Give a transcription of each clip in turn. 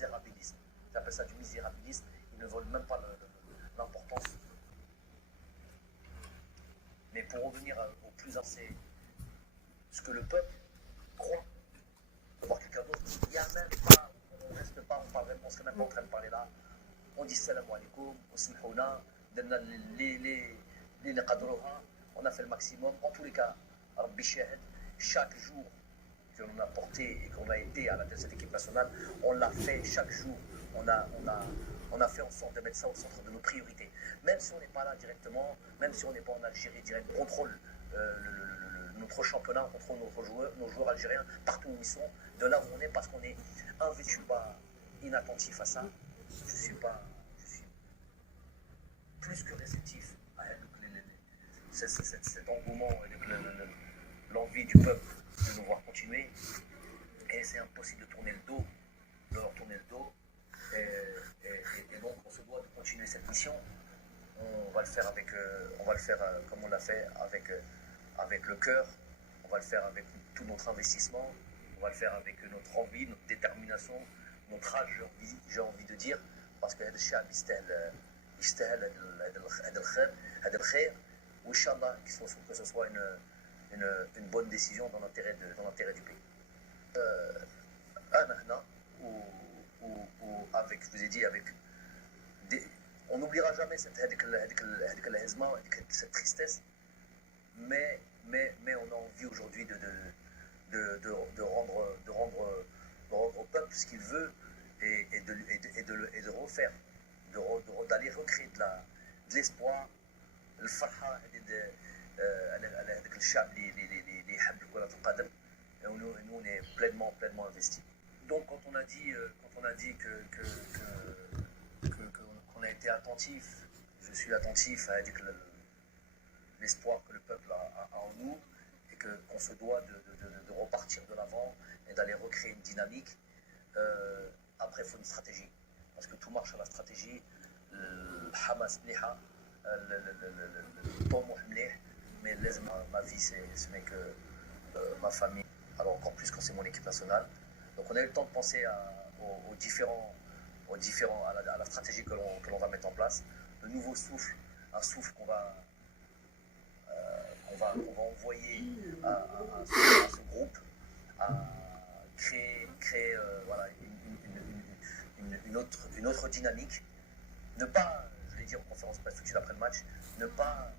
misérabilisme. J'appelle ça du misérabilisme. Ils ne veulent même pas l'importance. Mais pour revenir au plus assez, ce que le peuple croit, voir quelqu'un d'autre, il n'y a même pas, on ne reste pas, on ne serait même pas en train de parler là. On dit salam alaikum, on a fait le maximum. En tous les cas, chaque jour que l'on a porté et qu'on a été à la tête de cette équipe nationale, on l'a fait chaque jour. On a fait en sorte de mettre ça au centre de nos priorités. Même si on n'est pas là directement, même si on n'est pas en Algérie direct, on contrôle notre championnat, on contrôle nos joueurs algériens partout où ils sont, de là où on est, parce qu'on est investi, pas inattentif à ça. Je suis plus que réceptif à cet engouement et l'envie du peuple de nous voir continuer. Et c'est impossible de tourner le dos, de leur tourner le dos. Et donc on se doit de continuer cette mission. On va le faire comme on l'a fait avec le cœur. On va le faire avec tout notre investissement. On va le faire avec notre envie, notre détermination, notre âge, j'ai envie de dire, parce que هذا الشعب يستاهل هذا الخير. وإنشاءالله que ce soit une bonne décision dans l'intérêt du pays. Avec, je vous ai dit, on n'oubliera jamais cette tristesse, mais on a envie aujourd'hui de rendre au peuple ce qu'il veut et de refaire, d'aller recréer de l'espoir, le farha, هذاك الشعب اللي يحب كرة القدم. Nous on est pleinement investis. Donc quand on a dit qu'on a été attentif, je suis attentif à l'espoir que le peuple a en nous et qu'on se doit de repartir de l'avant et d'aller recréer une dynamique. Après, il faut une stratégie, parce que tout marche à la stratégie. Le Hamas mliha, le طموح مليح, mais ma vie ce n'est que ma famille, alors encore plus quand c'est mon équipe nationale. Donc on a eu le temps de penser aux différents à la stratégie que l'on va mettre en place. Le nouveau souffle, un souffle qu'on va envoyer à ce groupe, à créer voilà, une autre dynamique. Ne pas, je l'ai dit en conférence presse tout de suite après le match, ne pas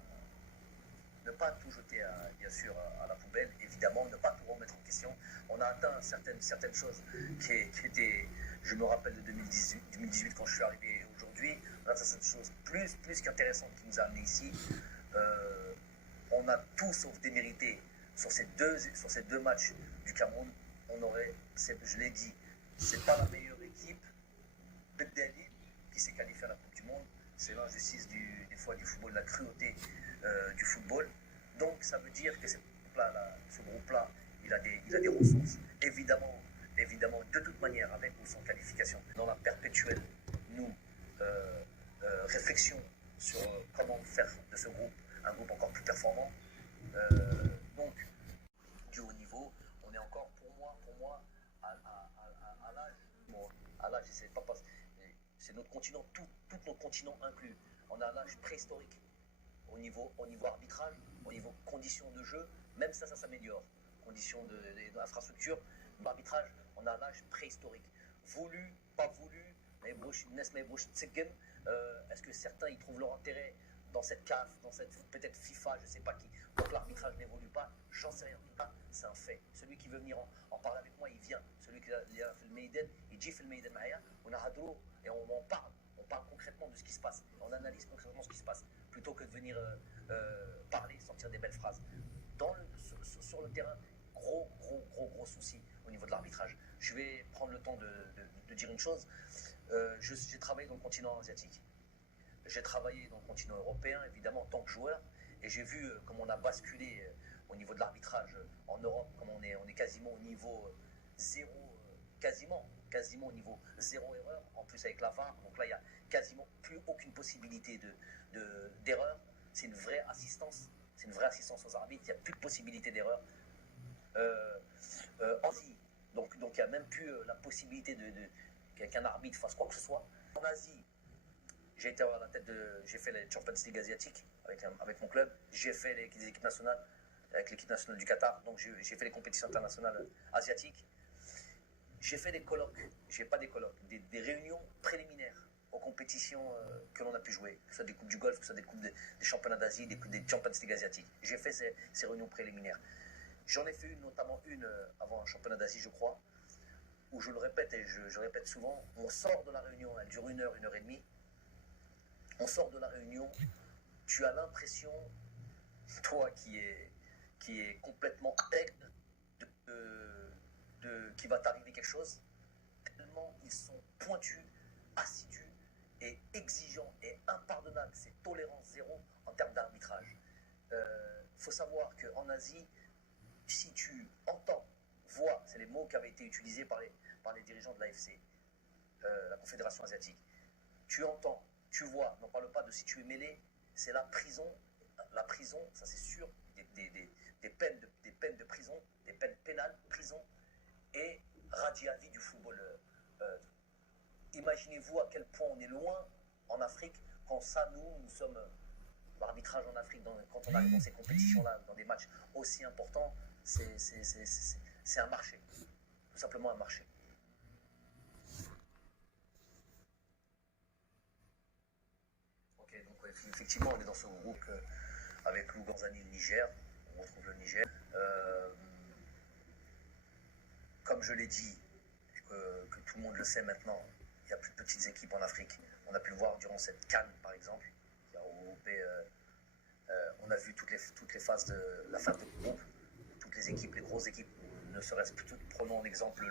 tout jeter bien sûr à la poubelle, évidemment, ne pas tout remettre en question. On a atteint certaines choses qui étaient, je me rappelle de 2018 quand je suis arrivé aujourd'hui, on a atteint cette chose plus qu'intéressante qui nous a amené ici. On a tout sauf démérité sur ces deux matchs du Cameroun. Je l'ai dit, c'est pas la meilleure équipe qui s'est qualifiée à la Coupe du Monde. C'est l'injustice des fois du football, la cruauté du football. Donc ça veut dire que ce groupe-là, il a des ressources. Évidemment, de toute manière, avec ou sans qualification, dans la perpétuelle, réflexion sur comment faire de ce groupe un groupe encore plus performant. Donc, du haut niveau, on est encore, pour moi, à l'âge. À l'âge, c'est notre continent, tout notre continent inclus. On a l'âge préhistorique. Au niveau arbitrage, au niveau conditions de jeu, même ça s'améliore. Conditions d'infrastructure, l'arbitrage, on a l'âge préhistorique. Voulu, pas voulu, est-ce que certains y trouvent leur intérêt dans cette CAF, dans cette peut-être FIFA, je ne sais pas qui. Donc l'arbitrage n'évolue pas, j'en sais rien. En tout cas, c'est un fait. Celui qui veut venir en parler avec moi, il vient. Celui qui a fait le Maïden, il dit fait le Maïden Maya, on a Hadro et on en parle. On parle concrètement de ce qui se passe. On analyse concrètement ce qui se passe. Plutôt que de venir parler, sortir des belles phrases. Sur le terrain, gros souci au niveau de l'arbitrage. Je vais prendre le temps de dire une chose. J'ai travaillé dans le continent asiatique. J'ai travaillé dans le continent européen, évidemment, en tant que joueur, et j'ai vu comment on a basculé au niveau de l'arbitrage en Europe, comment on est quasiment au niveau zéro, quasiment au niveau zéro erreur, en plus avec la VAR, donc là il n'y a quasiment plus aucune possibilité d'erreur, c'est une vraie assistance aux arbitres, il n'y a plus de possibilité d'erreur. En Asie, donc il n'y a même plus la possibilité qu'un arbitre fasse quoi que ce soit. En Asie, j'ai été à la tête j'ai fait les Champions League asiatiques avec mon club. J'ai fait les équipes nationales avec l'équipe nationale du Qatar. Donc j'ai fait les compétitions internationales asiatiques. J'ai fait des colloques, des réunions préliminaires aux compétitions que l'on a pu jouer, que ce soit des coupes du Golfe, que ce soit des coupes des championnats d'Asie, des Champions League asiatiques. J'ai fait ces réunions préliminaires. J'en ai fait notamment une avant un championnat d'Asie, je crois, où je le répète et je répète souvent, on sort de la réunion, elle dure 1 heure et demie. On sort de la réunion, tu as l'impression, toi qui est complètement intègre, qu'il va t'arriver quelque chose, tellement ils sont pointus, assidus et exigeants et impardonnables. C'est tolérance zéro en termes d'arbitrage. Faut savoir qu'en Asie, si tu entends, vois, c'est les mots qui avaient été utilisés par les dirigeants de l'AFC, la Confédération asiatique, tu entends, tu vois, n'en parle pas de si tu es mêlé, c'est la prison, ça c'est sûr, des peines de prison, des peines pénales, prison, et radis à vie du football. Imaginez-vous à quel point on est loin en Afrique, quand ça, nous sommes l'arbitrage en Afrique, quand on arrive dans ces compétitions-là, dans des matchs aussi importants, c'est un marché, tout simplement un marché. Ok, donc effectivement, on est dans ce groupe avec l'Ouganzani, le Niger, on retrouve le Niger. Comme je l'ai dit, que tout le monde le sait maintenant, il n'y a plus de petites équipes en Afrique. On a pu le voir durant cette CAN, par exemple, qui a regroupé, on a vu toutes les phases de la phase de groupe, toutes les équipes, les grosses équipes, ne serait-ce que, prenons en exemple